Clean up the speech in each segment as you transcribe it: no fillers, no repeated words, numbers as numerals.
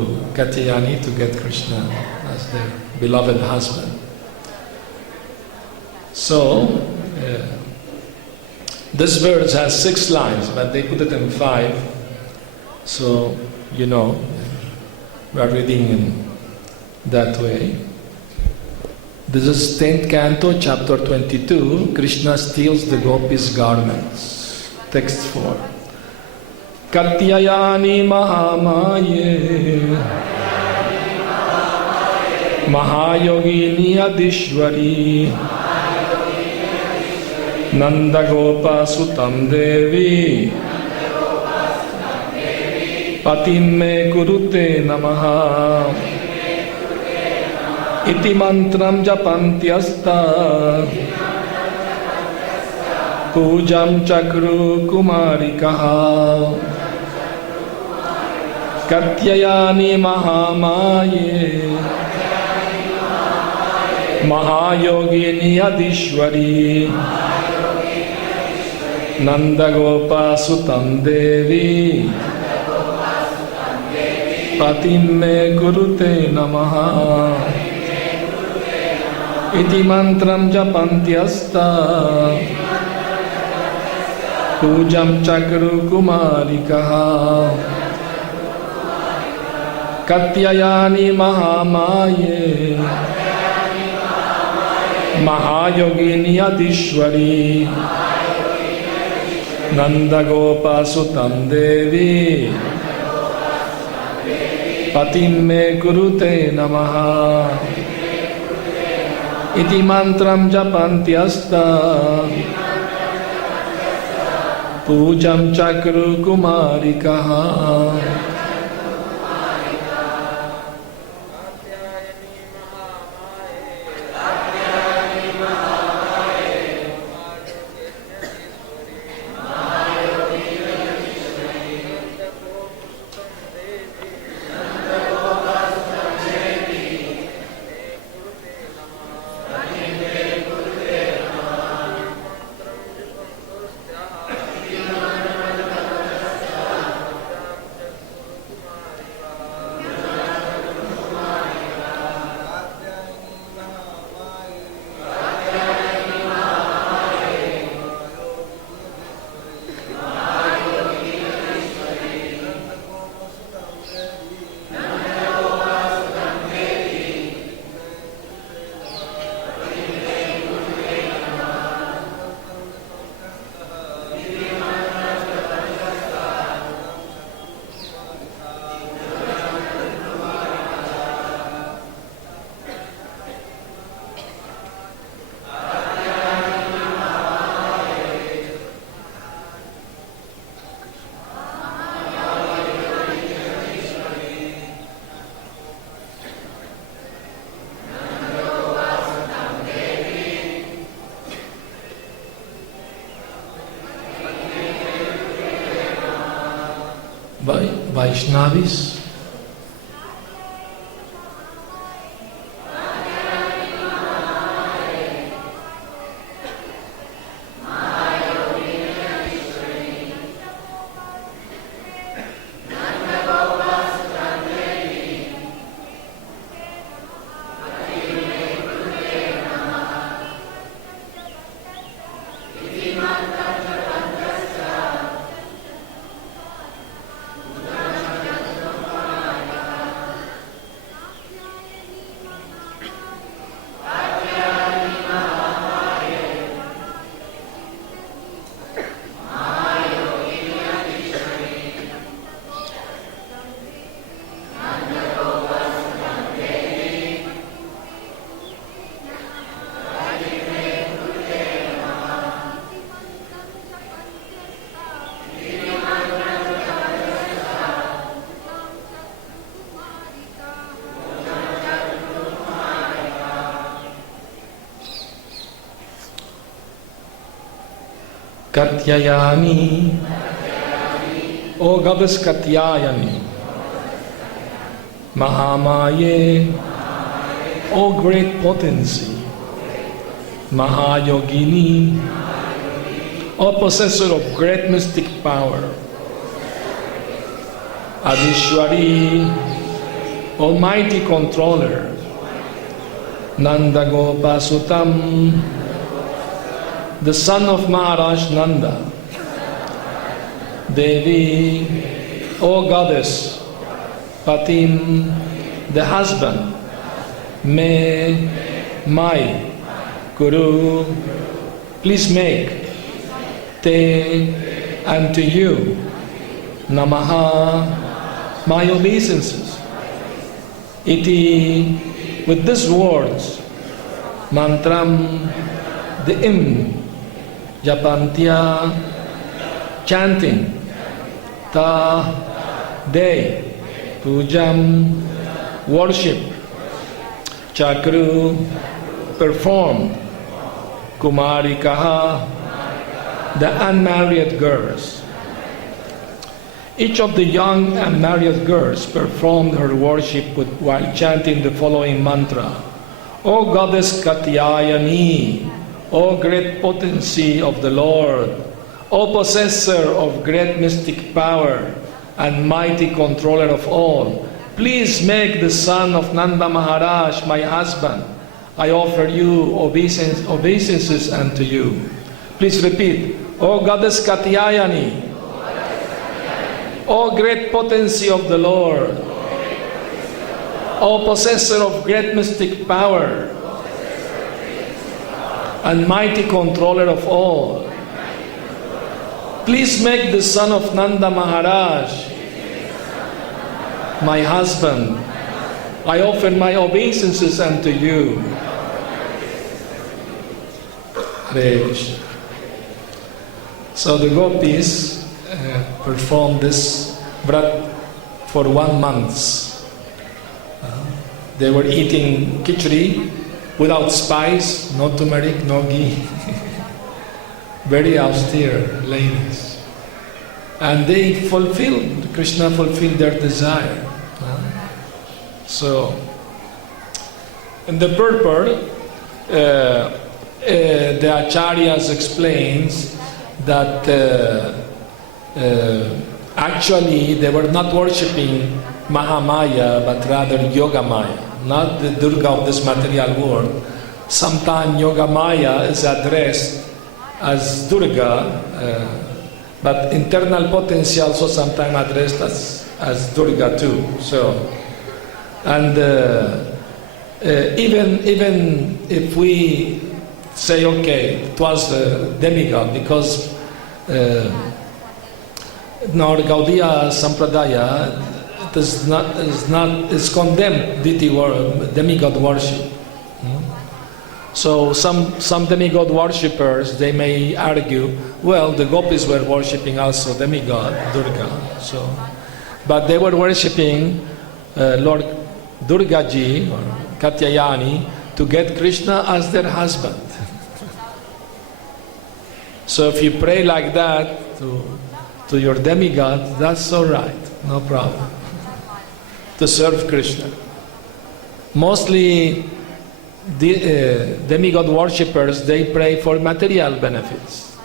Katyayani to get Krishna as their beloved husband. So, this verse has 6 lines, but they put it in 5. So, we are reading in that way. This is 10th canto, chapter 22. Krishna steals the gopis' garments. Text 4. Katyayani mahamaye mahayogini adishwari Nandagopa sutam devi patim me kurute namaha iti mantram japantyasta pujam chakru kumarikaha Katyayani mahamaye mahayogini adishwari Nandagopa sutam devi patim me kurute namaha iti mantram japantyasta pujam chakru kumarikaha Katyayani mahamaye mahayogini adishwari Nandagopa sutam devi patim me kurute namaha iti mantram japantyasta pujam chakru kumarikaha Vaishnavis. Katyayani, O goddess Katyayani, Mahamaye, O great potency, Mahayogini, O possessor of great mystic power, Adishwari, Almighty Controller, Nanda Gopa Sutam, the son of Maharaj Nanda, Devi, O Goddess, Patim, the husband, Me, my, Guru, please make, Te, and to you, Namaha, my obeisances. Iti, with these words, Mantram, the hymn, Japantya, chanting, Ta, day, Pujam, worship, Chakru, performed, Kumarikaha, the unmarried girls. Each of the young unmarried girls performed her worship while chanting the following mantra. O Goddess Katyayani, O great potency of the Lord, O possessor of great mystic power and mighty controller of all, please make the son of Nanda Maharaj my husband. I offer you obeisances unto you. Please repeat. O Goddess Katyayani, O great potency of the Lord, O possessor of great mystic power and mighty controller of all, please make the son of Nanda Maharaj my husband. I offer my obeisances unto you. Hare Krishna. So the gopis performed this vrat for 1 month. They were eating khichdi without spice, no turmeric, no ghee. Very austere ladies. And they fulfilled, Krishna fulfilled their desire. So, in the purport, the Acharyas explains that actually they were not worshipping Mahamaya but rather Yogamaya, not the Durga of this material world. Sometimes Yogamaya is addressed as Durga, but internal potency also sometimes addressed as Durga too. So, and even if we say, okay, it was a demigod, because in our Gaudiya Sampradaya, it is condemned demigod worship. So some demigod worshippers, they may argue, well, the gopis were worshipping also demigod, Durga. So, but they were worshipping Lord Durgaji or Katyayani to get Krishna as their husband. So if you pray like that to your demigod, that's all right, no problem. To serve Krishna. Mostly demigod worshippers, they pray for material benefits,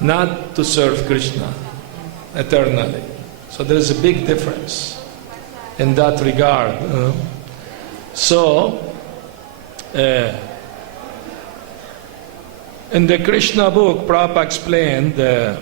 not to serve Krishna eternally. So there is a big difference in that regard. So, in the Krishna book, Prabhupada explained that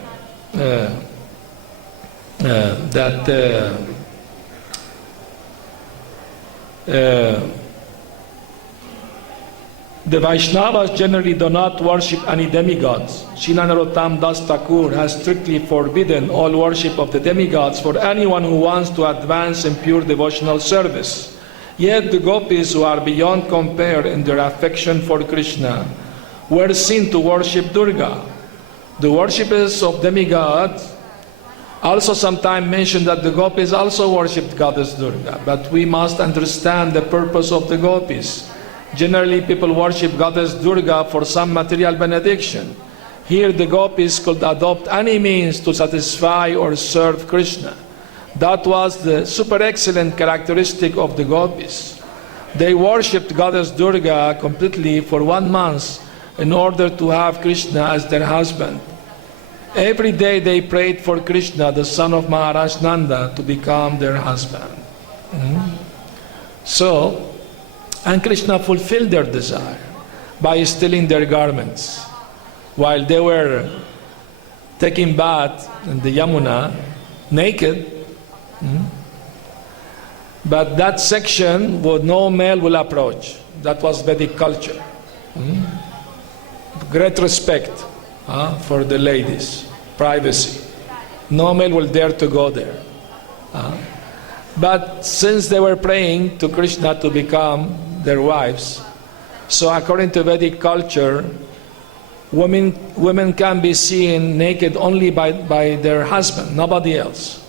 the Vaishnavas generally do not worship any demigods. Srila Narottam Das Thakur has strictly forbidden all worship of the demigods for anyone who wants to advance in pure devotional service. Yet the gopis, who are beyond compare in their affection for Krishna, were seen to worship Durga. The worshippers of demigods also sometimes mention that the gopis also worshipped Goddess Durga, but we must understand the purpose of the gopis. Generally, people worship Goddess Durga for some material benediction. Here, the gopis could adopt any means to satisfy or serve Krishna. That was the super excellent characteristic of the gopis. They worshipped Goddess Durga completely for 1 month in order to have Krishna as their husband. Every day they prayed for Krishna, the son of Maharaj Nanda, to become their husband. So, and Krishna fulfilled their desire by stealing their garments. While they were taking bath in the Yamuna, naked, but that section no male will approach. That was Vedic culture. Great respect for the ladies, privacy. No male will dare to go there. But since they were praying to Krishna to become their wives, so according to Vedic culture, women can be seen naked only by their husband, nobody else.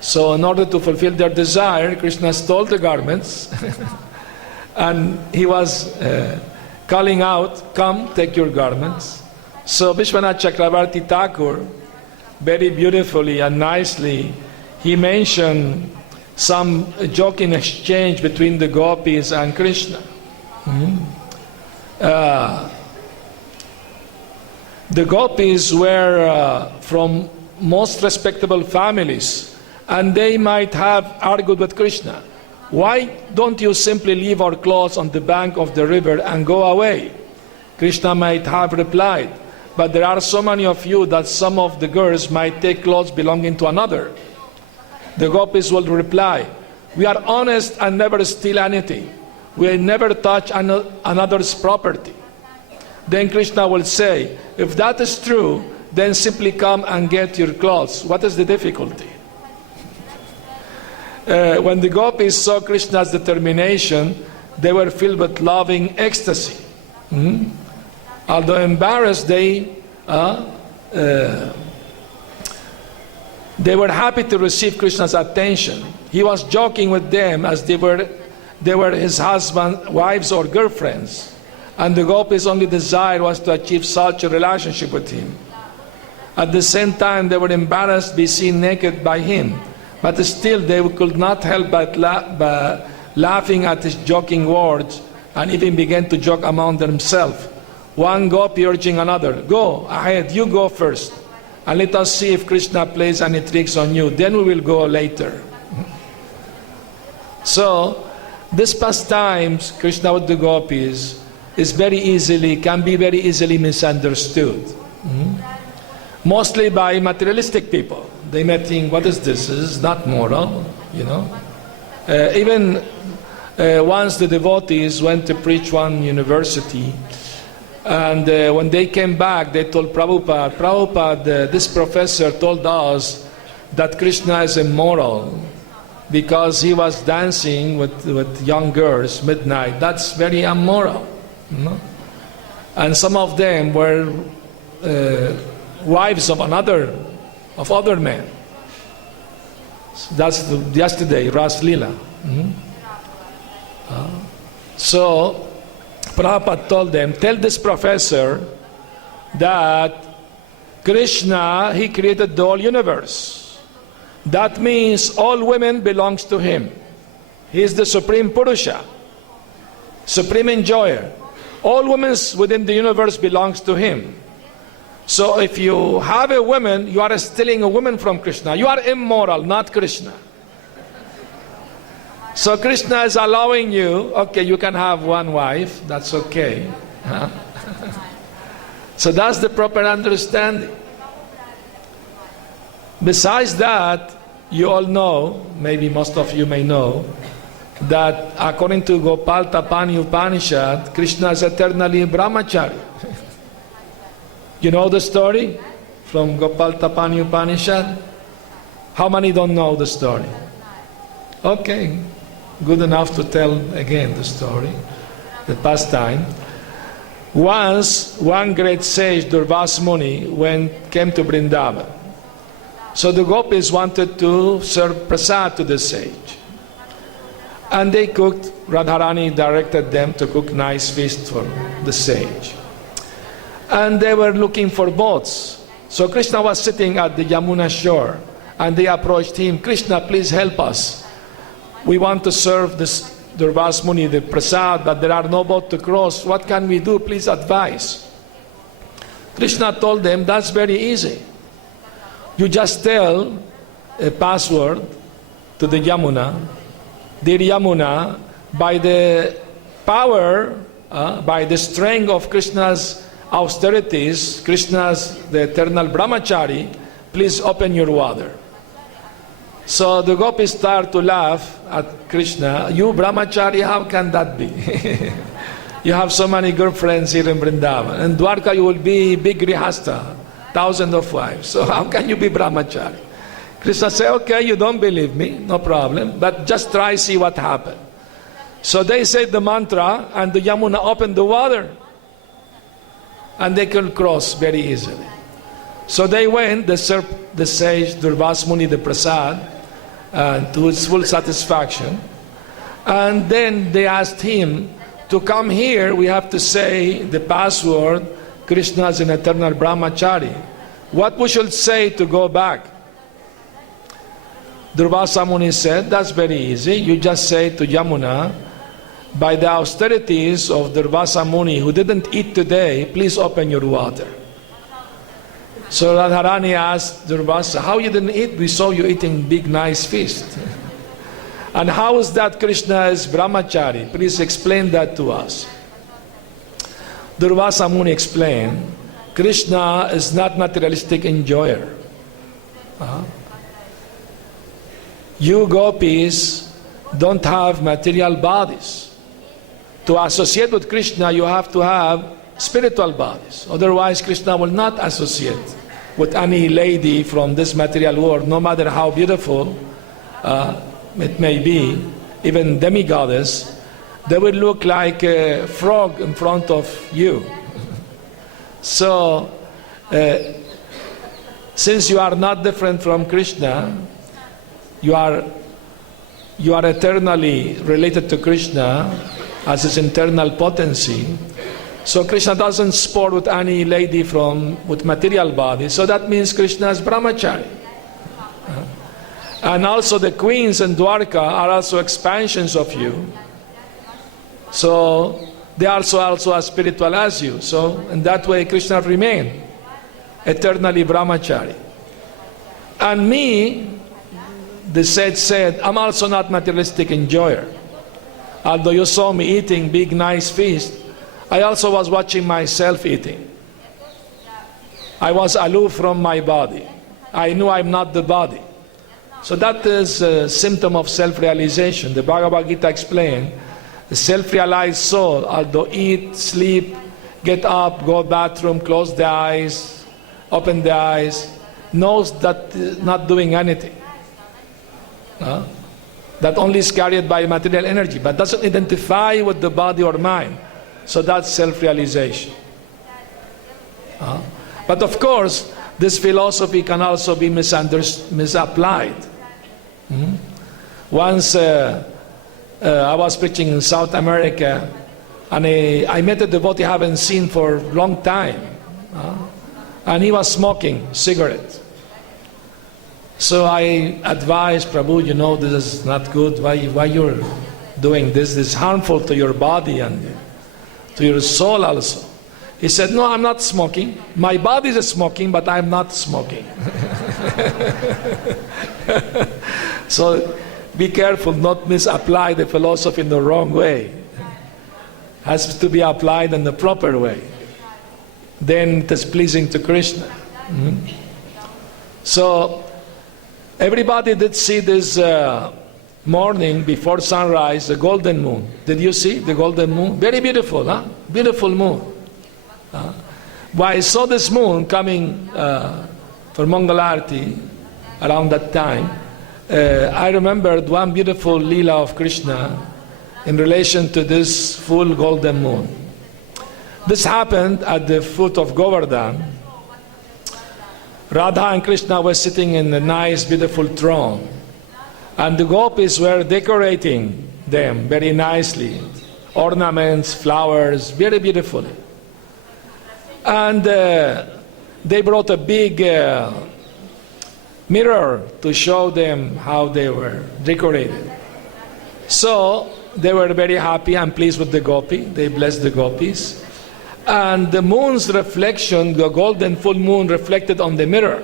So in order to fulfill their desire, Krishna stole the garments and he was calling out, "Come, take your garments." So Vishwanath Chakravarti Thakur, very beautifully and nicely, he mentioned some joking exchange between the gopis and Krishna. The gopis were from most respectable families, and they might have argued with Krishna. "Why don't you simply leave our clothes on the bank of the river and go away?" Krishna might have replied, "But there are so many of you that some of the girls might take clothes belonging to another." The gopis will reply, "We are honest and never steal anything. We never touch another's property." Then Krishna will say, "If that is true, then simply come and get your clothes. What is the difficulty?" When the gopis saw Krishna's determination, they were filled with loving ecstasy. Although embarrassed, they were happy to receive Krishna's attention. He was joking with them as they were his husband, wives or girlfriends. And the gopis' only desire was to achieve such a relationship with him. At the same time, they were embarrassed to be seen naked by him. But still, they could not help but laughing at his joking words, and even began to joke among themselves. One gopi urging another, "Go ahead, you go first, and let us see if Krishna plays any tricks on you. Then we will go later." So, this pastimes, Krishna with the gopis, can be very easily misunderstood. Mostly by materialistic people. They may think, "What is this? This is not moral," Even once the devotees went to preach one university, and when they came back, they told Prabhupada, this professor told us that Krishna is immoral because he was dancing with young girls midnight. That's very immoral. And some of them were wives of other men. So that's yesterday, Ras Leela. So Prabhupada told them, "Tell this professor that Krishna, he created the whole universe. That means all women belongs to him. He is the supreme Purusha, supreme enjoyer. All women within the universe belongs to him. So if you have a woman, you are stealing a woman from Krishna. You are immoral, not Krishna. So Krishna is allowing you, okay, you can have one wife, that's okay." So that's the proper understanding. Besides that, you all know, maybe most of you may know, that according to Gopal Tapani Upanishad, Krishna is eternally brahmachari. You know the story from Gopal Tapani Upanishad? How many don't know the story? Okay, good enough to tell again the story, the pastime. Once, one great sage, Durvas Muni, came to Vrindavan. So the gopis wanted to serve prasad to the sage. And they cooked, Radharani directed them to cook nice feast for the sage. And they were looking for boats. So Krishna was sitting at the Yamuna shore, and they approached him, "Krishna, please help us. We want to serve this Durvas Muni, the prasad, but there are no boat to cross. What can we do? Please advise." Krishna told them, "That's very easy. You just tell a password to the Yamuna. Dear Yamuna, by the power, by the strength of Krishna's austerities, Krishna's the eternal brahmachari, please open your water. So the gopis start to laugh at Krishna. You brahmachari, how can that be? You have so many girlfriends here in Vrindavan. In Dwarka you will be big grihasta, thousands of wives. So how can you be brahmachari? Krishna say, okay, you don't believe me, no problem, but just try see what happened. So they said the mantra and the Yamuna opened the water. And they could cross very easily. So they went, they served the sage Durvas Muni the prasad to his full satisfaction. And then they asked him, to come here we have to say the password, Krishna is an eternal brahmachari. What we should say to go back? Durvasa Muni said, that's very easy. You just say to Yamuna, by the austerities of Durvasa Muni who didn't eat today, please open your water. So Radharani asked Durvasa, how you didn't eat? We saw you eating big nice feast. And how is that Krishna is brahmachari? Please explain that to us. Durvasa Muni explained, Krishna is not materialistic enjoyer. You gopis don't have material bodies. To associate with Krishna, you have to have spiritual bodies. Otherwise, Krishna will not associate with any lady from this material world, no matter how beautiful it may be, even demigoddess. They will look like a frog in front of you. So, since you are not different from Krishna, you are eternally related to Krishna as his internal potency. So Krishna doesn't sport with any lady with material body. So that means Krishna is brahmachari. And also the queens in Dwarka are also expansions of you. So they are also as spiritual as you. So in that way Krishna remain eternally brahmachari. And me, the sage said, I'm also not materialistic enjoyer. Although you saw me eating big nice feast, I also was watching myself eating. I was aloof from my body. I knew I'm not the body. So that is a symptom of self-realization. The Bhagavad Gita explained, the self-realized soul, although eat, sleep, get up, go bathroom, close the eyes, open the eyes, knows that not doing anything. That only is carried by material energy, but doesn't identify with the body or mind. So that's self-realization. But of course, this philosophy can also be misapplied. Once I was preaching in South America, and I met a devotee I haven't seen for a long time. And he was smoking cigarette. So I advised Prabhu, you know, this is not good. Why you're doing this? This is harmful to your body and to your soul also. He said, no, I'm not smoking. My body is smoking, but I'm not smoking. So be careful not misapply the philosophy in the wrong way. It has to be applied in the proper way. Then it is pleasing to Krishna. So everybody did see this morning before sunrise, the golden moon. Did you see the golden moon? Very beautiful, huh? Beautiful moon. Well, I saw this moon coming for Mangalarti around that time. I remembered one beautiful Leela of Krishna in relation to this full golden moon. This happened at the foot of Govardhan. Radha and Krishna were sitting in a nice, beautiful throne. And the gopis were decorating them very nicely. Ornaments, flowers, very beautifully. And they brought a big mirror to show them how they were decorated. So they were very happy and pleased with the gopi. They blessed the gopis. And the moon's reflection, the golden full moon, reflected on the mirror.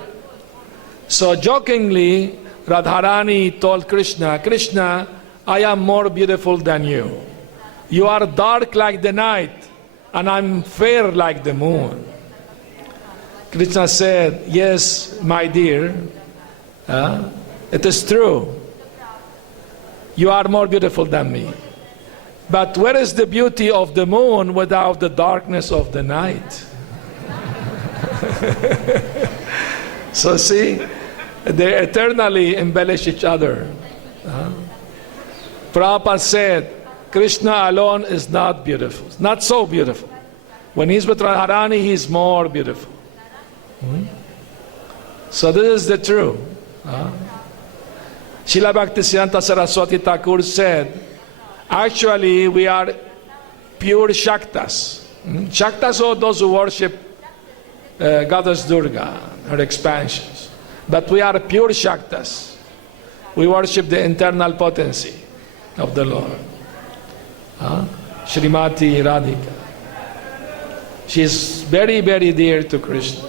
So jokingly, Radharani told Krishna, Krishna, I am more beautiful than you. You are dark like the night, and I'm fair like the moon. Krishna said, yes, my dear, it is true. You are more beautiful than me. But where is the beauty of the moon without the darkness of the night? So see, they eternally embellish each other. Prabhupada said, Krishna alone is not beautiful, not so beautiful. When he's with Radharani, he's more beautiful. So this is the truth. Srila Bhaktisiddhanta Saraswati Thakur said, actually we are pure Shaktas. Shaktas are those who worship Goddess Durga, her expansions. But we are pure Shaktas. We worship the internal potency of the Lord. Śrīmati Radhika. She is very, very dear to Krishna.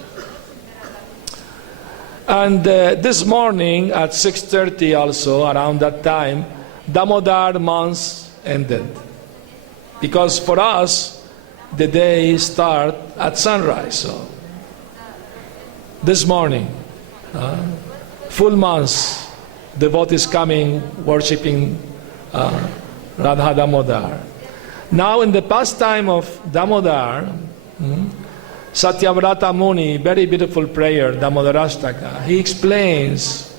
And this morning at 6:30 also, around that time, Damodar months ended. Because for us, the day starts at sunrise. So this morning, full months, devotees coming, worshipping Radha Damodar. Now in the pastime of Damodar, Satyavrata Muni, very beautiful prayer, Damodarastaka, he explains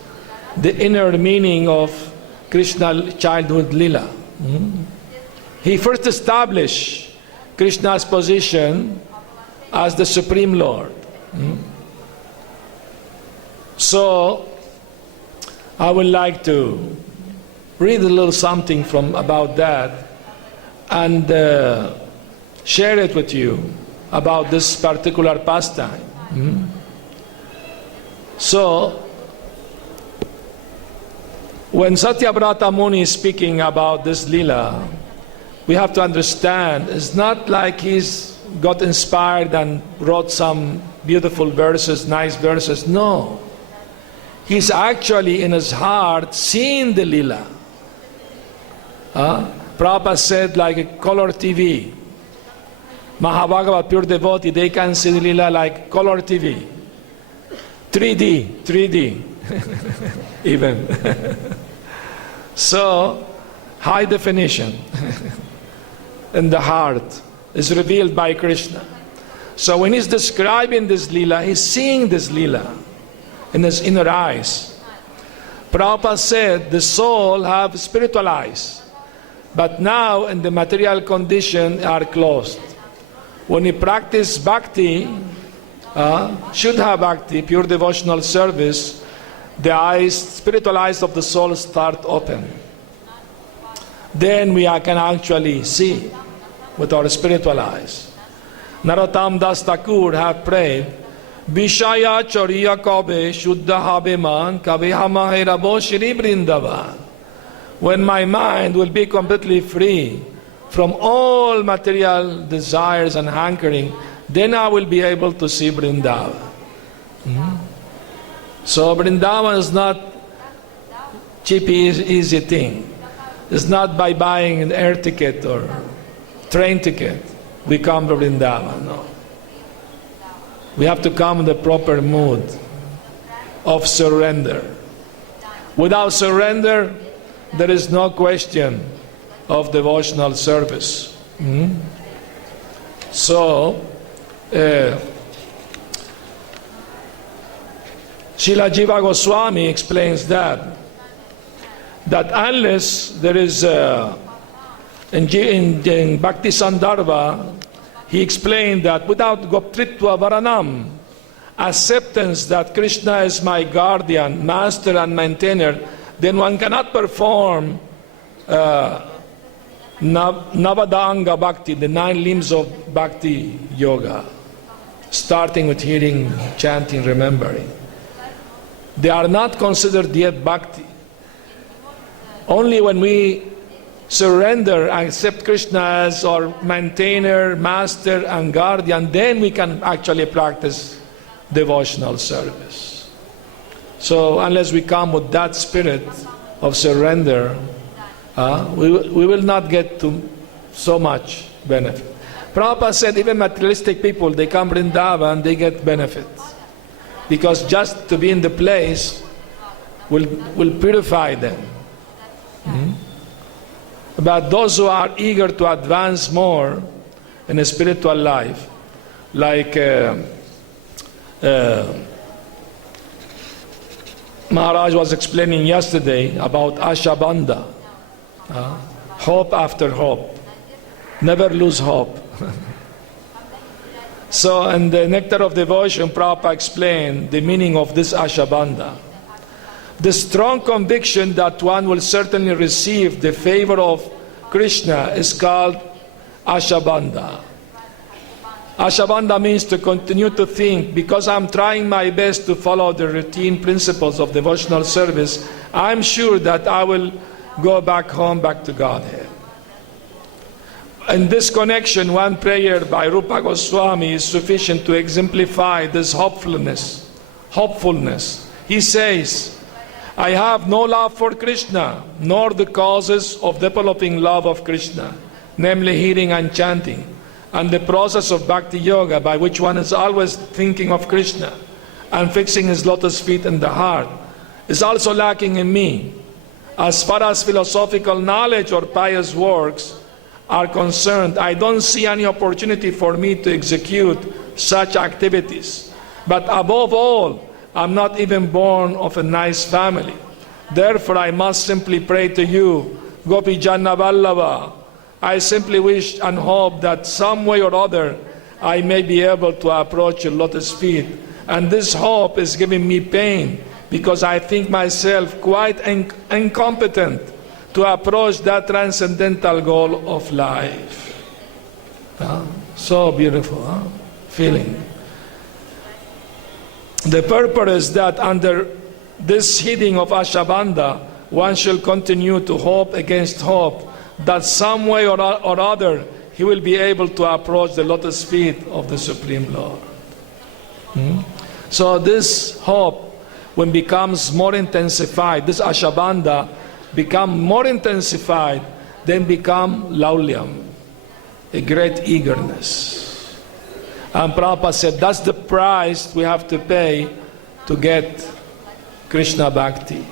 the inner meaning of Krishna childhood lila. He first established Krishna's position as the Supreme Lord. So I would like to read a little something from about that and share it with you about this particular pastime. So when Satyavrata Muni is speaking about this lila, we have to understand it's not like he's got inspired and wrote some beautiful verses, nice verses. No. He's actually in his heart seeing the lila. Prabhupada said like a color TV. Mahabhagavat, pure devotee, they can see the lila like color TV. 3D even. So, high definition in the heart is revealed by Krishna. So when he's describing this lila, he's seeing this lila in his inner eyes. Prabhupada said the soul have spiritual eyes, but now in the material condition are closed. When we practice bhakti, should have bhakti, pure devotional service, the eyes, spiritual eyes of the soul start open. Then we can actually see with our spiritual eyes. Narottam Das Thakur have prayed, Vishaya Chariya Kabe Shuddha Habe Man Kabe Hamahe Rabo Shri Vrindavan. When my mind will be completely free from all material desires and hankering, then I will be able to see Vrindavan. So Vrindavan is not cheap, easy thing. It's not by buying an air ticket or train ticket we come to Vrindavan. No. We have to come in the proper mood of surrender. Without surrender, there is no question of devotional service. So, Srila Jiva Goswami explains that unless there is in Bhakti Sandarbha, he explained that without Goptritva Varanam, acceptance that Krishna is my guardian, master and maintainer, then one cannot perform Navadanga Bhakti, the 9 limbs of Bhakti Yoga, starting with hearing, chanting, remembering. They are not considered yet Bhakti. Only when we surrender and accept Krishna as our maintainer, master and guardian, then we can actually practice devotional service. So unless we come with that spirit of surrender, we will not get to so much benefit. Prabhupada said even materialistic people, they come Vrindavan, they get benefits. Because just to be in the place will purify them. But those who are eager to advance more in a spiritual life, like Maharaj was explaining yesterday about Ashabandha, hope after hope, never lose hope. So in the Nectar of Devotion, Prabhupada explained the meaning of this Ashabandha. The strong conviction that one will certainly receive the favor of Krishna is called Ashabandha. Ashabandha means to continue to think, because I'm trying my best to follow the routine principles of devotional service, I'm sure that I will go back home, back to Godhead. In this connection, one prayer by Rupa Goswami is sufficient to exemplify this hopefulness. He says, I have no love for Krishna, nor the causes of developing love of Krishna, namely hearing and chanting, and the process of Bhakti Yoga by which one is always thinking of Krishna and fixing his lotus feet in the heart, is also lacking in me. As far as philosophical knowledge or pious works are concerned, I don't see any opportunity for me to execute such activities. But above all, I'm not even born of a nice family. Therefore, I must simply pray to you, Gopi Janna Vallabha. I simply wish and hope that some way or other I may be able to approach your lotus feet. And this hope is giving me pain, because I think myself quite incompetent to approach that transcendental goal of life. So beautiful feeling. The purpose is that under this heeding of Ashabandha, one shall continue to hope against hope that some way or other he will be able to approach the lotus feet of the Supreme Lord. So this hope, when becomes more intensified, this Ashabandha become more intensified, then become laulyam, a great eagerness. And Prabhupada said that's the price we have to pay to get Krishna Bhakti.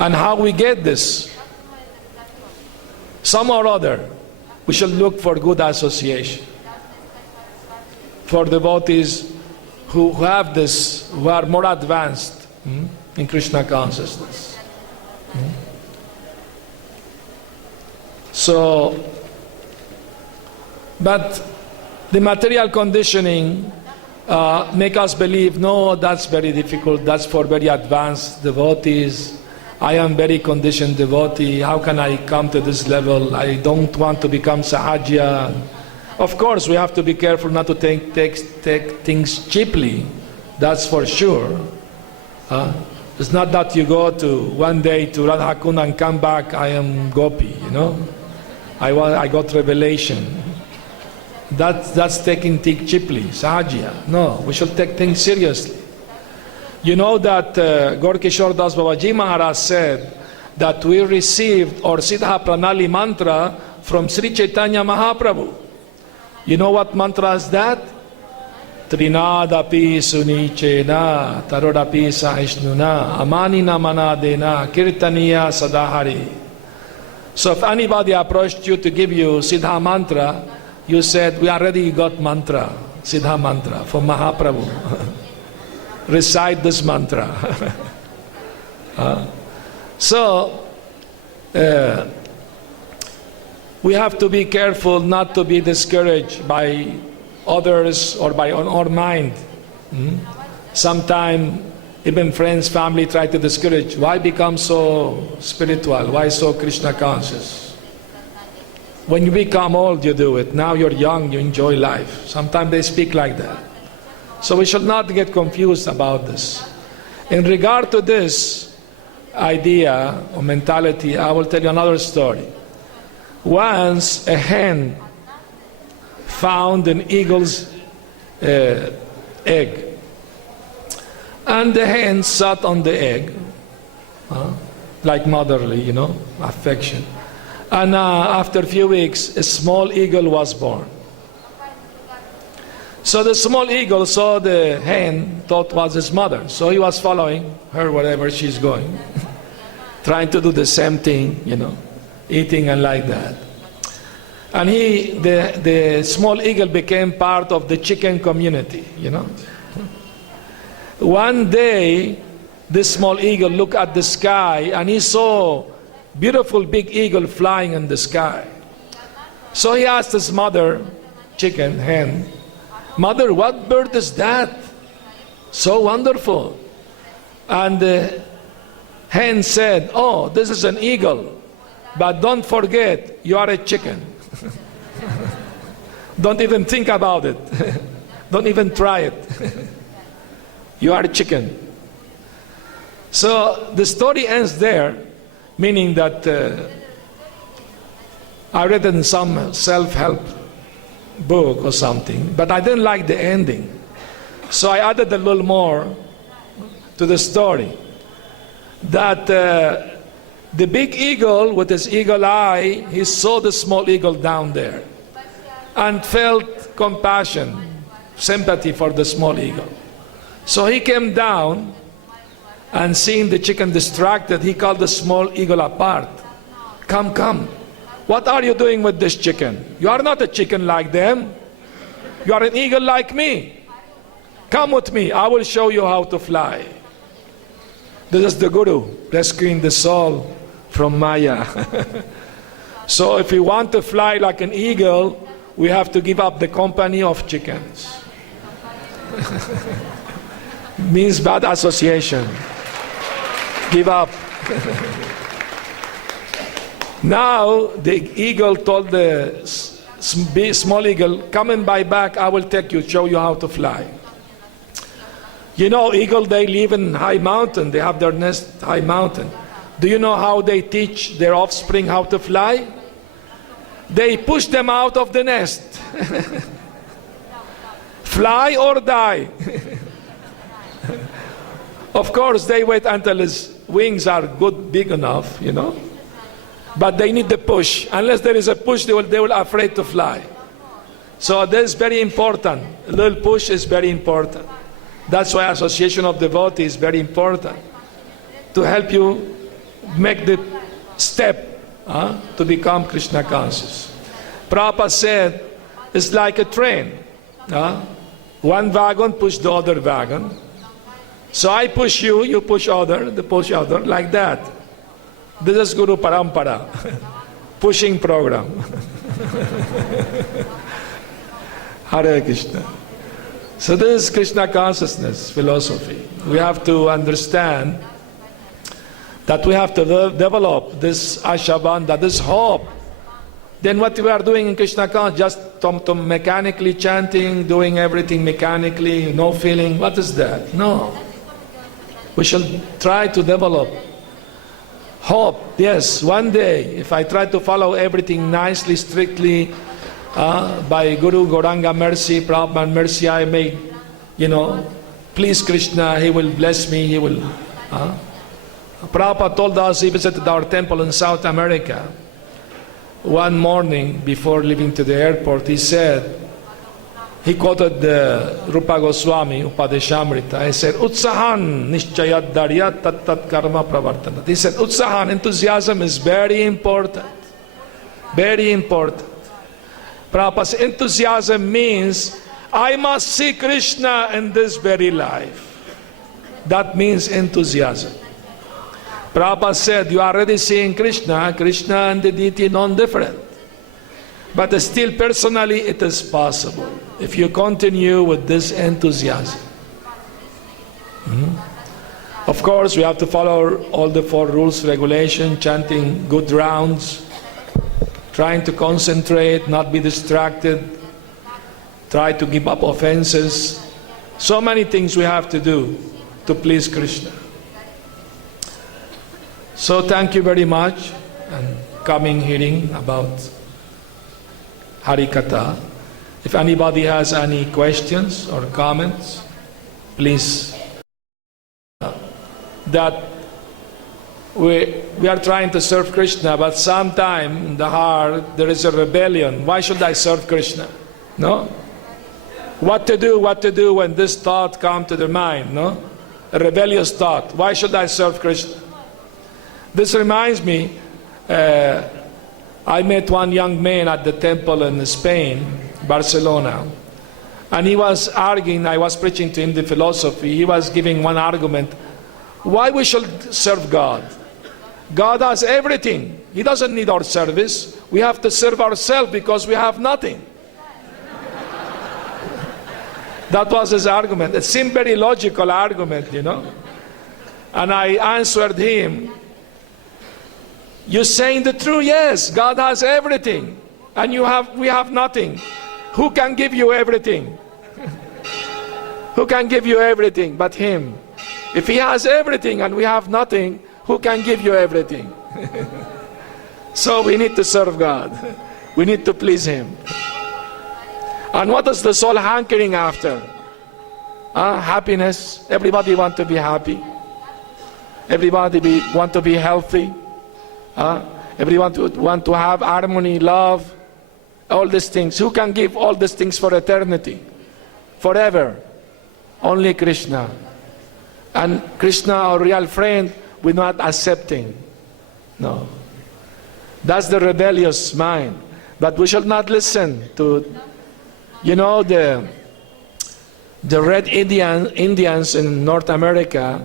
And how we get this? Some or other, we should look for good association. For devotees who have this, who are more advanced in Krishna consciousness. So, but the material conditioning make us believe, no, that's very difficult, that's for very advanced devotees. I am very conditioned devotee, how can I come to this level? I don't want to become sahaja. Of course, we have to be careful not to take things cheaply, that's for sure. It's not that you go to one day to Radhakund and come back, I am Gopi, you know. I got revelation. That's taking things cheaply, sahaja. No, we should take things seriously. You know that Gaur-Kishore Das Babaji Maharaj said that we received our Siddha Pranali mantra from Sri Chaitanya Mahaprabhu. You know what mantra is that? Trinadapi sunichena tarodapi sahishnuna amanina manadena kirtaniya sadahari. So if anybody approached you to give you Siddha mantra, you said, we already got mantra, Siddha mantra from Mahaprabhu. Recite this mantra. So, we have to be careful not to be discouraged by others or by our mind. Sometimes even friends, family try to discourage. Why become so spiritual? Why so Krishna conscious? When you become old, you do it. Now you're young, you enjoy life. Sometimes they speak like that. So we should not get confused about this. In regard to this idea or mentality, I will tell you another story. Once a hen found an eagle's egg. And the hen sat on the egg. like motherly, affection. And after a few weeks, a small eagle was born. So the small eagle saw the hen, thought was his mother. So he was following her wherever she's going, trying to do the same thing, eating and like that. And the small eagle became part of the chicken community, One day, this small eagle looked at the sky and he saw beautiful big eagle flying in the sky. So he asked his mother, chicken, hen, "Mother, what bird is that? So wonderful." And the hen said, "Oh, this is an eagle, but don't forget, you are a chicken." Don't even think about it. Don't even try it. You are a chicken. So the story ends there, meaning that I read it in some self-help book or something, but I didn't like the ending. So I added a little more to the story. That the big eagle with his eagle eye, he saw the small eagle down there and felt compassion, sympathy for the small eagle. So he came down and seeing the chicken distracted, he called the small eagle apart. "Come, come. What are you doing with this chicken? You are not a chicken like them. You are an eagle like me. Come with me. I will show you how to fly." This is the Guru rescuing the soul from Maya. So if we want to fly like an eagle, we have to give up the company of chickens. Means bad association. Give up. Now the eagle told the small eagle, "Come and buy back, I will take you, show you how to fly." Eagle, they live in high mountain, they have their nest high mountain. Do you know how they teach their offspring how to fly? They push them out of the nest. Fly or die. Of course, they wait until his wings are good, big enough, But they need the push. Unless there is a push, they will afraid to fly. So that is very important. A little push is very important. That's why association of devotees is very important. To help you make the step to become Krishna conscious. Prabhupada said, it's like a train. One wagon push the other wagon. So I push you, you push other, the push other, like that. This is Guru Parampara, pushing program. Hare Krishna. So this is Krishna consciousness philosophy. We have to understand that we have to develop this ashabandha, this hope. Then what we are doing in Krishna consciousness, just to mechanically chanting, doing everything mechanically, no feeling, what is that? No. We shall try to develop hope. Yes, one day, if I try to follow everything nicely, strictly, by Guru Gauranga mercy, Prabhupada mercy, I may, please Krishna, He will bless me, He will. Prabhupada told us, he visited our temple in South America. One morning, before leaving to the airport, he said, he quoted the Rupa Goswami, Upadeshamrita. He said, "Utsahan nishchayat daryat tat tat karma pravartanat." He said, Utsahan, enthusiasm is very important. Very important. Prabhupada's enthusiasm means, I must see Krishna in this very life. That means enthusiasm. Prabhupada said, you are already seeing Krishna, Krishna and the deity non-different. But still personally it is possible if you continue with this enthusiasm. Of course, we have to follow all the 4 rules, regulation, chanting good rounds, trying to concentrate, not be distracted, try to give up offenses. So many things we have to do to please Krishna. So thank you very much and coming hearing about Harikatha. If anybody has any questions or comments, please. That we are trying to serve Krishna, but sometime in the heart there is a rebellion. Why should I serve Krishna? No? What to do when this thought comes to the mind, no? A rebellious thought. Why should I serve Krishna? This reminds me, I met one young man at the temple in Spain, Barcelona, and he was arguing. I was preaching to him the philosophy. He was giving one argument. Why we should serve God? God has everything. He doesn't need our service. We have to serve ourselves because we have nothing. That was his argument. It seemed very logical argument, you know. And I answered him, you're saying the truth, yes. God has everything. And we have nothing. Who can give you everything? Who can give you everything but Him? If He has everything and we have nothing, who can give you everything? So we need to serve God. We need to please Him. And what is the soul hankering after? Happiness. Everybody wants to be happy. Everybody want to be healthy. Everyone want to have harmony, love, all these things. Who can give all these things for eternity? Forever. Only Krishna. And Krishna, our real friend, we're not accepting. No. That's the rebellious mind. But we should not listen to, you know, the red Indians in North America.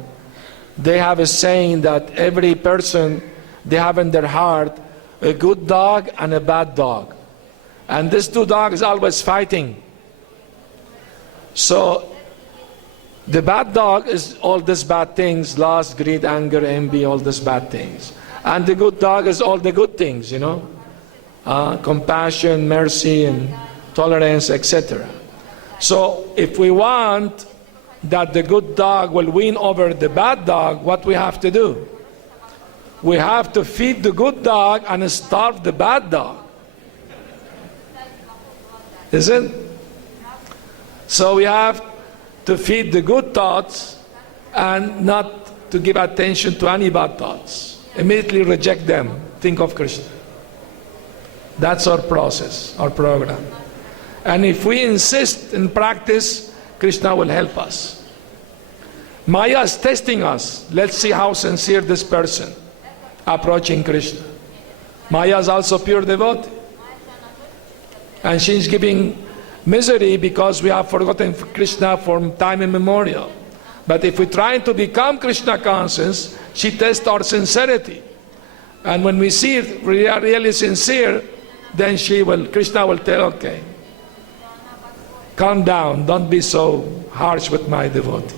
They have a saying that every person, they have in their heart a good dog and a bad dog. And these two dogs always fighting. So the bad dog is all these bad things, lust, greed, anger, envy, all these bad things. And the good dog is all the good things, you know. Compassion, mercy, and tolerance, etc. So if we want that the good dog will win over the bad dog, what we have to do? We have to feed the good dog and starve the bad dog. Isn't it? So we have to feed the good thoughts and not to give attention to any bad thoughts. Immediately reject them. Think of Krishna. That's our process, our program. And if we insist in practice, Krishna will help us. Maya is testing us. Let's see how sincere this person approaching Krishna. Maya is also pure devotee. And she's giving misery because we have forgotten Krishna from time immemorial. But if we try to become Krishna conscious, she tests our sincerity. And when we see it really sincere, then Krishna will tell, okay, calm down, don't be so harsh with my devotee.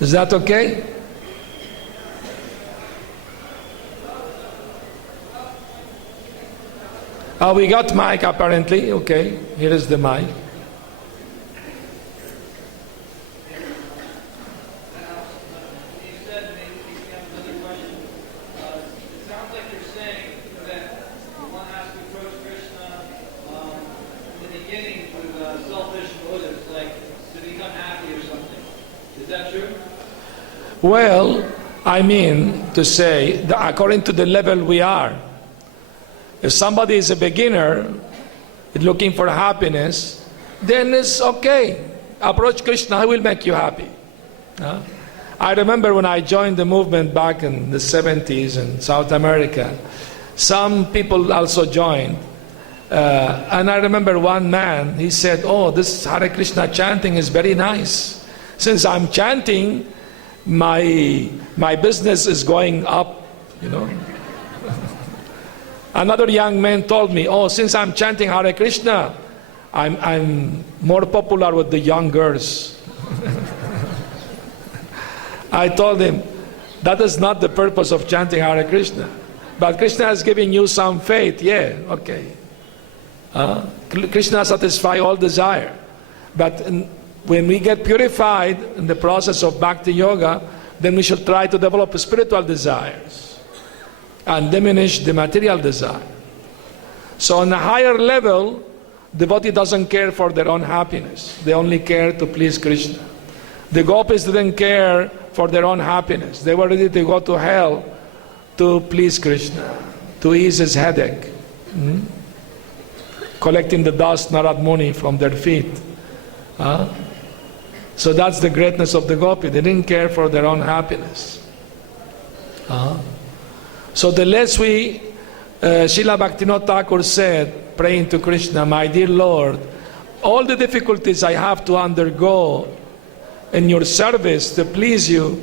Is that okay? We got mic apparently. Okay, here is the mic. Well, I mean to say that according to the level we are, if somebody is a beginner looking for happiness, then it's okay. Approach Krishna, he will make you happy. I remember when I joined the movement back in the 70s in South America, some people also joined. And I remember one man, he said, oh, this Hare Krishna chanting is very nice. Since I'm chanting, my business is going up, you know. Another young man told me, oh, since I'm chanting Hare Krishna, I'm more popular with the young girls. I told him, that is not the purpose of chanting Hare Krishna. But Krishna is giving you some faith, yeah, okay. Krishna satisfies all desire. But when we get purified in the process of Bhakti Yoga, then we should try to develop spiritual desires and diminish the material desire. So on a higher level, devotee doesn't care for their own happiness. They only care to please Krishna. The gopis didn't care for their own happiness. They were ready to go to hell to please Krishna, to ease his headache. Collecting the dust, Narad Muni, from their feet. So that's the greatness of the gopi. They didn't care for their own happiness. So the less we, Srila Bhaktivinoda Thakur said, praying to Krishna, my dear Lord, all the difficulties I have to undergo in your service to please you,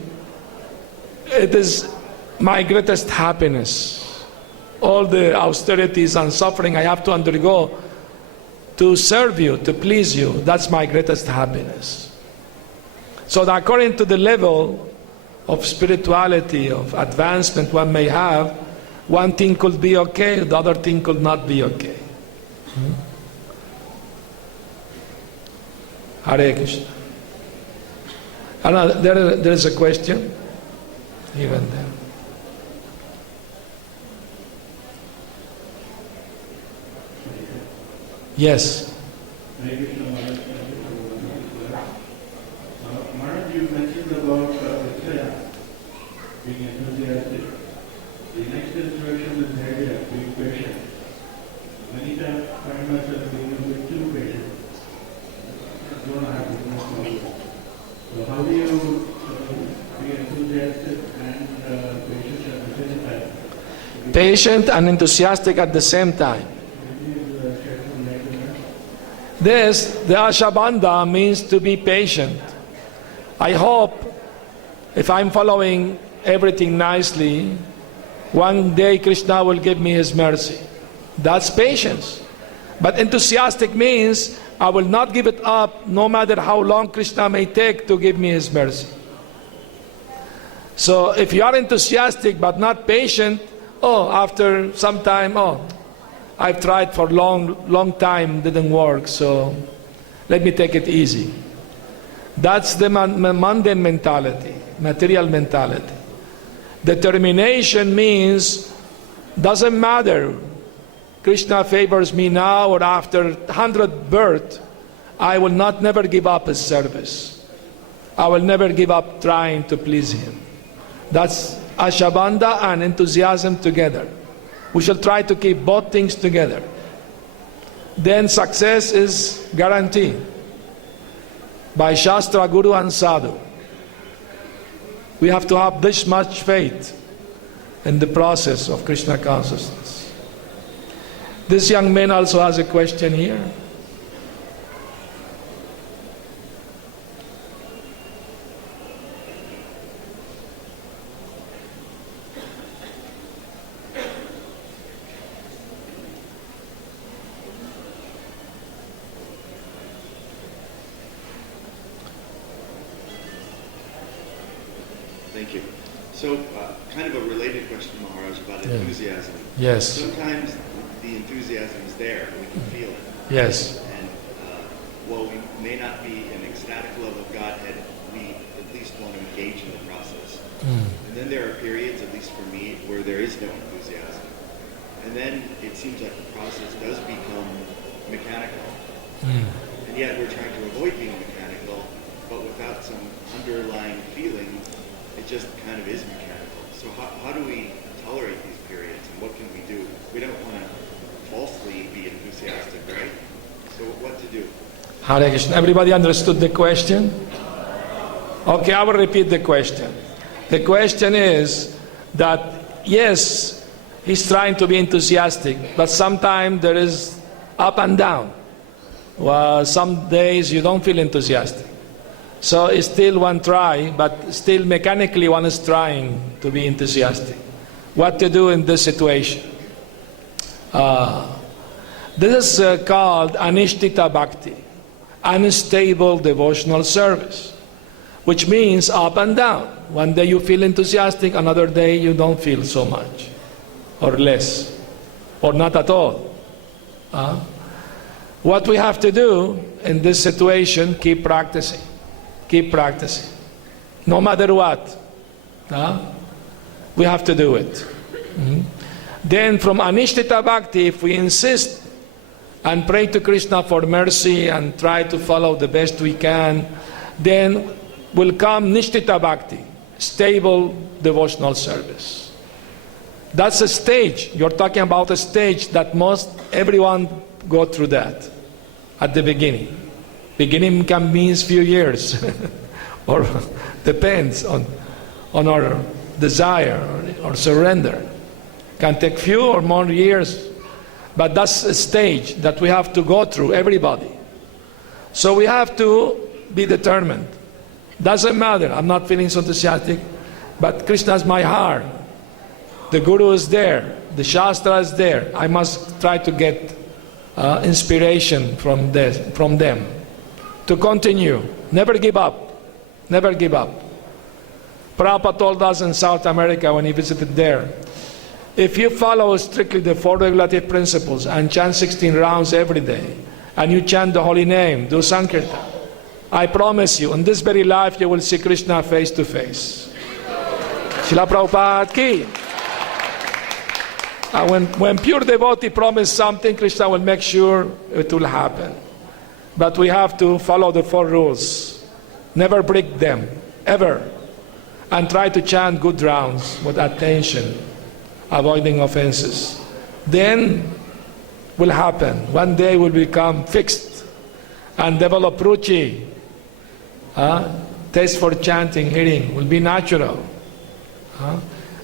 it is my greatest happiness. All the austerities and suffering I have to undergo to serve you, to please you, that's my greatest happiness. So that according to the level of spirituality, of advancement one may have, one thing could be okay, the other thing could not be okay. Hare Krishna. There is a question, even there. Yes. Maharaj, you mentioned about being enthusiastic. The next instruction is being patient. Many times I find myself being a bit too patient. I don't have to know. So how do you be enthusiastic and patient at the same time? Patient and enthusiastic at the same time. This, the Ashabandha, means to be patient. I hope, if I'm following everything nicely, one day Krishna will give me his mercy. That's patience. But enthusiastic means I will not give it up no matter how long Krishna may take to give me his mercy. So if you are enthusiastic but not patient, after some time, I've tried for long time, didn't work, so let me take it easy. That's the mundane mentality, material mentality. Determination means, doesn't matter, Krishna favors me now or after 100 births, I will never give up his service. I will never give up trying to please him. That's Ashabandha and enthusiasm together. We shall try to keep both things together. Then success is guaranteed by Shastra, Guru and Sadhu. We have to have this much faith in the process of Krishna consciousness. This young man also has a question here. Thank you. So, kind of a related question, Maharaj, about enthusiasm. Yes. Sometimes the enthusiasm is there, we can feel it. Yes. And while we may not be an ecstatic level of Godhead, we at least want to engage in the process. And then there are periods, at least for me, where there is no enthusiasm. And then it seems like the process does become mechanical. And yet we're trying to avoid being mechanical, but without some underlying feeling, it just kind of is mechanical. So how do we tolerate these periods, and what can we do? We don't want to falsely be enthusiastic, right? So what to do? Hare Krishna. Everybody understood the question? Okay, I will repeat the question. The question is that, yes, he's trying to be enthusiastic, but sometimes there is up and down. Well, some days you don't feel enthusiastic. So it's still one try, but still mechanically one is trying to be enthusiastic. What to do in this situation? This is called anishtita bhakti, unstable devotional service, which means up and down. One day you feel enthusiastic, another day you don't feel so much, or less, or not at all. What we have to do in this situation, keep practicing. Keep practicing. No matter what. We have to do it. Then from anishtita bhakti, if we insist and pray to Krishna for mercy and try to follow the best we can, then will come Nishtita Bhakti, stable devotional service. That's a stage. You're talking about a stage that everyone go through that at the beginning. Beginning can mean few years, or depends on our desire or surrender. Can take few or more years, but that's a stage that we have to go through, everybody. So we have to be determined. Doesn't matter, I'm not feeling so enthusiastic, but Krishna is my heart. The Guru is there, the Shastra is there. I must try to get inspiration from them to continue. Never give up. Never give up. Prabhupada told us in South America when he visited there, if you follow strictly the 4 regulative principles and chant 16 rounds every day, and you chant the holy name, do Sankirtan, I promise you, in this very life you will see Krishna face to face. Srila Prabhupada ki. When pure devotee promise something, Krishna will make sure it will happen. But we have to follow the 4 rules. Never break them, ever. And try to chant good rounds with attention, avoiding offenses. Then will happen. One day will become fixed and develop ruchi. Taste for chanting, hearing will be natural.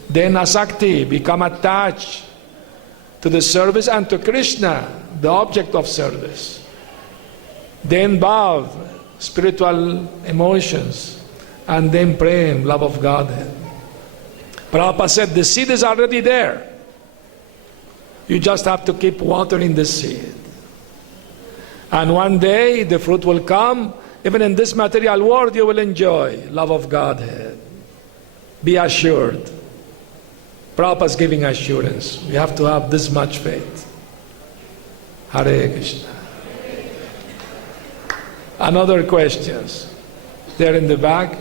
Then asakti, become attached to the service and to Krishna, the object of service. Then bhav, spiritual emotions, and then prem, love of Godhead. Prabhupada said the seed is already there. You just have to keep watering the seed. And one day the fruit will come. Even in this material world you will enjoy love of Godhead. Be assured. Prabhupada is giving assurance. We have to have this much faith. Hare Krishna. Another questions? There in the back.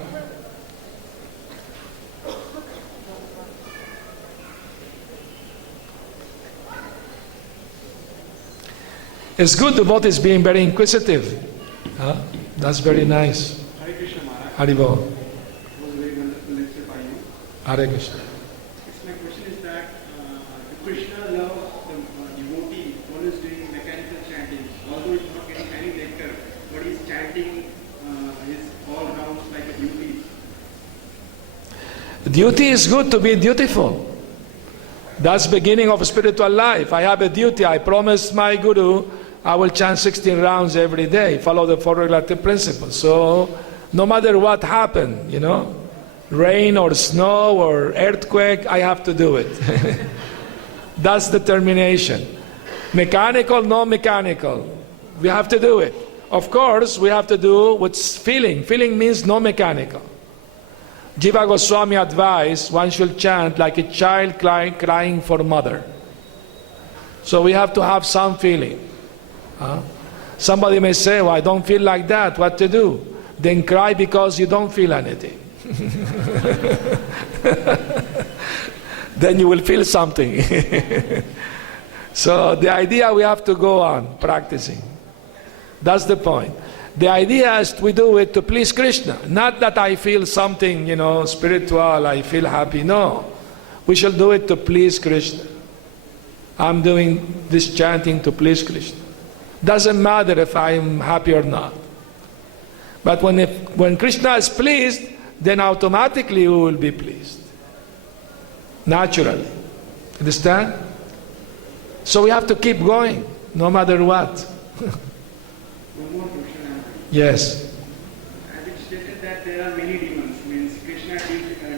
It's good devotees being very inquisitive. That's very nice. Hare Krishna Maharaj. Haribol. It was a very wonderful lecture by you. Hare Krishna. My question is that Krishna loves the devotee who is doing mechanical chanting. Although he's not getting any nectar, but he's chanting his all rounds like a duty. Duty is good to be dutiful. That's beginning of spiritual life. I have a duty. I promised my Guru I will chant 16 rounds every day, follow the 4 regulative principles. So no matter what happened, rain or snow or earthquake, I have to do it. That's determination. Mechanical, no mechanical. We have to do it. Of course, we have to do what's feeling. Feeling means no mechanical. Jiva Goswami advised one should chant like a child crying for mother. So we have to have some feeling. Somebody may say, well, I don't feel like that, what to do? Then cry because you don't feel anything. Then you will feel something. So the idea, we have to go on practicing. That's the point. The idea is we do it to please Krishna. Not that I feel something, spiritual, I feel happy. No. We shall do it to please Krishna. I'm doing this chanting to please Krishna. Doesn't matter if I'm happy or not. But when Krishna is pleased, then automatically we will be pleased. Naturally. Understand? So we have to keep going, no matter what. One more question. Yes. As it stated that there are many demons, means Krishna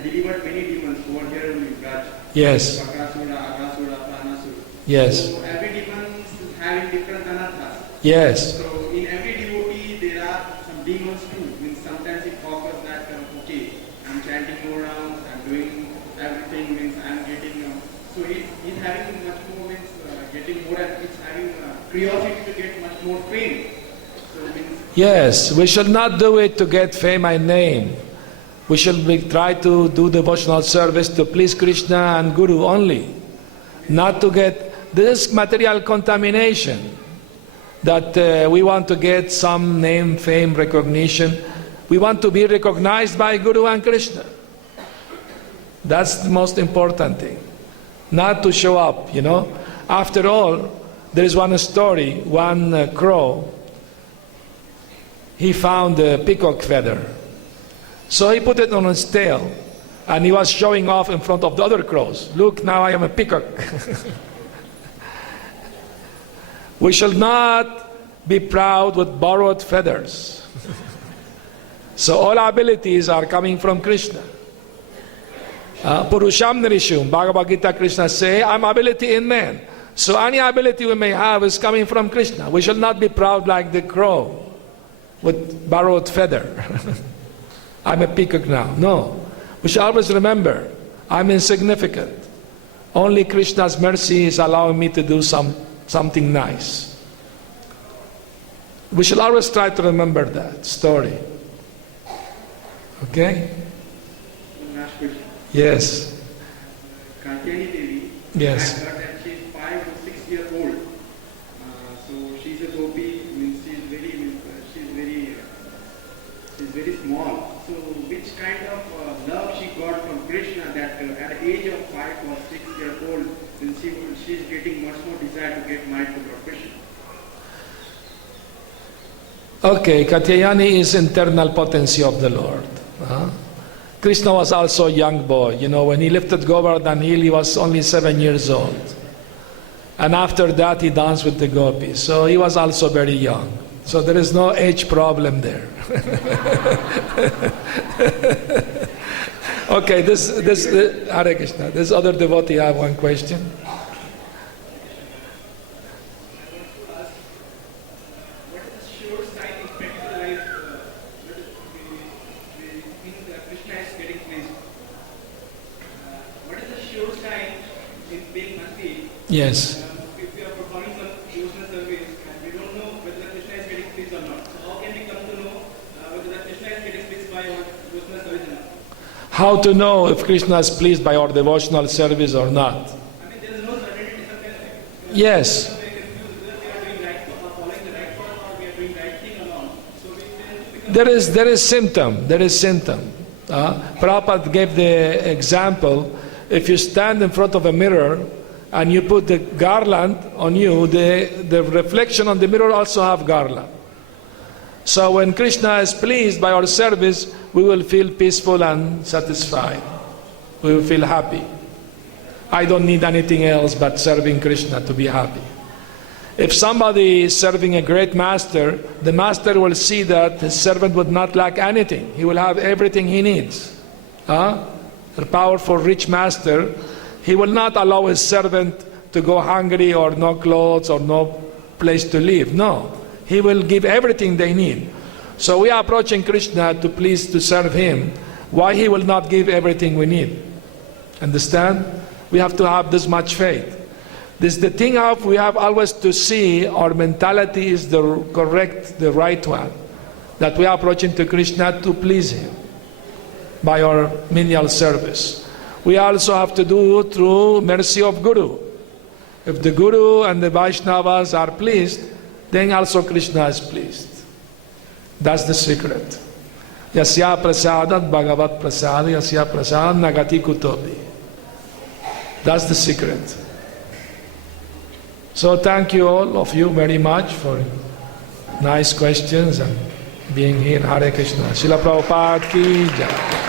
delivered many demons over here in Raj. Yes. Bakasura, Agasura, Pranasura. Yes. So every demon is having different anathas. Yes. So in every devotee there are some demons too. Means sometimes it offers that okay, I'm chanting more rounds, I'm doing everything, means I'm getting. So he's having much more, means getting more. It's having curiosity to get much more fame. So means Yes, we should not do it to get fame and name. We should try to do devotional service to please Krishna and Guru only. Not to get this material contamination. That we want to get some name, fame, recognition. We want to be recognized by Guru and Krishna. That's the most important thing. Not to show up, you know. After all, there is one story, one crow, he found a peacock feather. So he put it on his tail, and he was showing off in front of the other crows. Look, now I am a peacock. We shall not be proud with borrowed feathers. So all abilities are coming from Krishna. Purusham Nirishum, Bhagavad Gita, Krishna say, I'm ability in man. So any ability we may have is coming from Krishna. We shall not be proud like the crow with borrowed feather. I'm a peacock now. No. We should always remember, I'm insignificant. Only Krishna's mercy is allowing me to do something nice. We should always try to remember that story. Okay? Last question. Yes. Katyayani Devi, Yes. I heard that she is 5 to 6 years old. So she's a gopi, means she's very small. So which kind of love she got from Krishna that at the age of 5 or 6 years old, then she's getting much more desire to get married to Lord Krishna. Okay, Katyayani is internal potency of the Lord. Krishna was also a young boy. You know, when he lifted Govardhan hill, he was only 7 years old. And after that, he danced with the gopis. So he was also very young. So there is no age problem there. Okay, Hare Krishna. This other devotee have one question. Yes. If we are performing some devotional service and we don't know whether Krishna is getting pleased or not, so how can we come to know whether Krishna is getting pleased by our devotional service or not? How to know if Krishna is pleased by our devotional service or not? I mean, there is no certainty sometimes. Yes. We are very confused whether we are doing right or following the right path or we are doing right thing or not. So we then become There is symptom. Prabhupada gave the example, if you stand in front of a mirror and you put the garland on you, the reflection on the mirror also have garland. So when Krishna is pleased by our service, we will feel peaceful and satisfied. We will feel happy. I don't need anything else but serving Krishna to be happy. If somebody is serving a great master, the master will see that his servant would not lack anything. He will have everything he needs. A powerful, rich master, he will not allow his servant to go hungry or no clothes or no place to live. No, he will give everything they need. So we are approaching Krishna to serve him. Why he will not give everything we need? Understand? We have to have this much faith. This is the thing of we have always to see our mentality is the correct, the right one. That we are approaching to Krishna to please him by our menial service. We also have to do through mercy of Guru. If the Guru and the Vaishnavas are pleased, then also Krishna is pleased. That's the secret. Yasya prasadat bhagavat prasad, yasya prasad nagati kutopi. That's the secret. So thank you all of you very much for nice questions and being here. Hare Krishna. Srila Prabhupada ki jai.